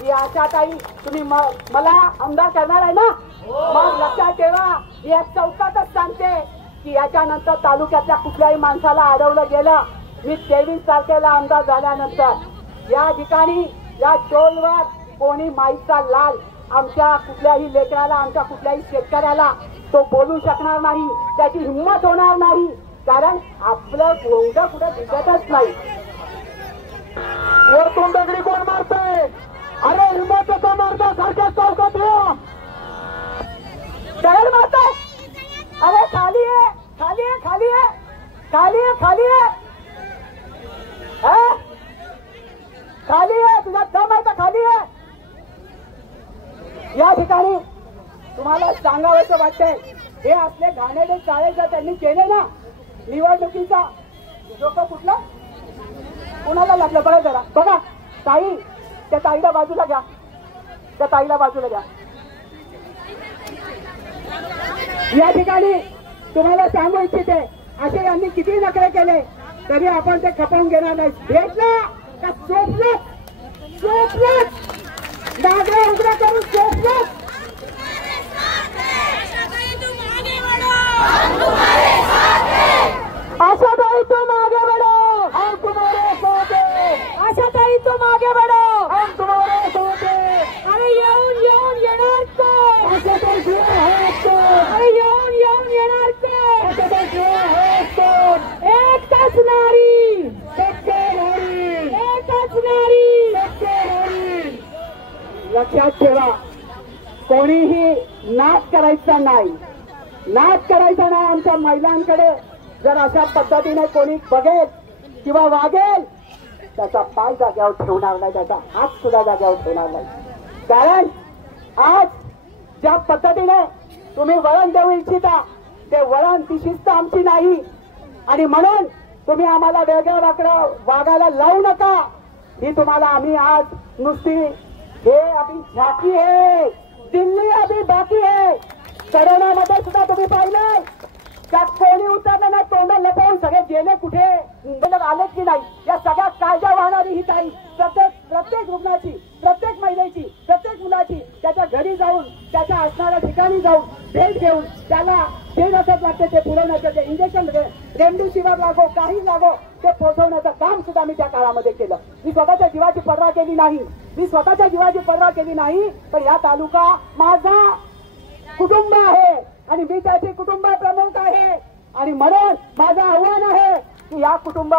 ही आशाताई तुम्ही मला आमदार करणार आहे ना? मग लक्षात ठेवा, या चौकातच सांगते की याच्यानंतर तालुक्यातल्या कुठल्याही माणसाला अडवलं गेलं, मी 23 तारखेला आमदार झाल्यानंतर या ठिकाणी या टोलवर कोणी माईचा लाल आमच्या कुठल्याही लेकराला, आमच्या कुठल्याही शेतकऱ्याला तो बोलू शकणार नाही, त्याची हिंमत होणार नाही, कारण आपलं गोंड कुठे दिसतच नाही. वरतून दगडी कोण मारतय? अरे हिंमतचा मारता सारख्या चौकात या. दगड मारताय? अरे खाली आहे, खाली आहे, खाली आहे, खाली आहे, खाली आहे, खाली आहे. तुझा दम आहे का? खाली आहे. या ठिकाणी तुम्हाला सांगावंसं वाटतंय, हे आपले घाणेरडे चाळे जर त्यांनी केले ना निवडणुकीचा, डोकं कुठलं कुणाला लागलं बघा जरा. बघा ताई, त्या ताईला बाजूला घ्या, त्या ताईला बाजूला घ्या. या ठिकाणी तुम्हाला सांगू इच्छिते, असे यांनी किती नखरे केले तरी आपण ते खपवून घेणार नाही. भेटलं का चोपलं, चोपलं दादा उघडा करून चोपलं. आशाताई तुम आगे बढ़ो, हम तुम्हारे साथ हैं. आशाताई तुम आगे बढ़ो, हम तुम्हारे साथ हैं. अरे येऊन येऊन येणार ते. आशाताई शिवाय आहेत ते. अरे येऊन येऊन येणार ते. आशाताई शिवाय आहेत ते. एकच नारी, सत्य नारी, एकच नारी, सत्य नारी. लक्षात ठेवा, कोणीही नाच करायचा नाही, नाच करायचा नाही. आमच्या महिलांकडे जर अशा पद्धतीने कोणी बघेल किंवा वागेल, त्याचा पाय जाग्यावर ठेवणार नाही, त्याचा हात सुद्धा जाग्यावर ठेवणार नाही. कारण आज ज्या पद्धतीने तुम्ही वळण देऊ इच्छिता, ते वळण, ती शिस्त आमची नाही. आणि म्हणून तुम्ही आम्हाला वेगळं वाकडं वागायला लावू नका. ही तुम्हाला आम्ही आज नुसती, हे अभी झाकी आहे, दिल्ली अभी बाकी आहे. करोनामध्ये सुद्धा तुम्ही पाहिलं, त्यात कोणी उतरलं नाही, तोंड लपवून सगळे गेले कुठे, मुंबईला आलेच की नाही. या सगळ्या काळजा वाहणारी ही ताई प्रत्येक रुग्णाची, प्रत्येक महिलेची, प्रत्येक मुलाची त्याच्या घरी जाऊन, त्याच्या असणाऱ्या ठिकाणी जाऊन भेट घेऊन, त्याला जे नसत लागते ते पुरवण्याचं, ते इंजेक्शन रेमडेसिवीर लागो, काही लागो, ते पोहोचवण्याचं काम सुद्धा मी त्या काळामध्ये केलं. मी स्वतःच्या जीवाची पर्वा केली नाही, मी स्वतःच्या जीवाची पर्वा केली नाही, पण या तालुका माझा कुटुंब आहे आणि मी त्याचे कुटुंब प्रमुख आहे. आणि म्हणून माझं आव्हान आहे की या कुटुंब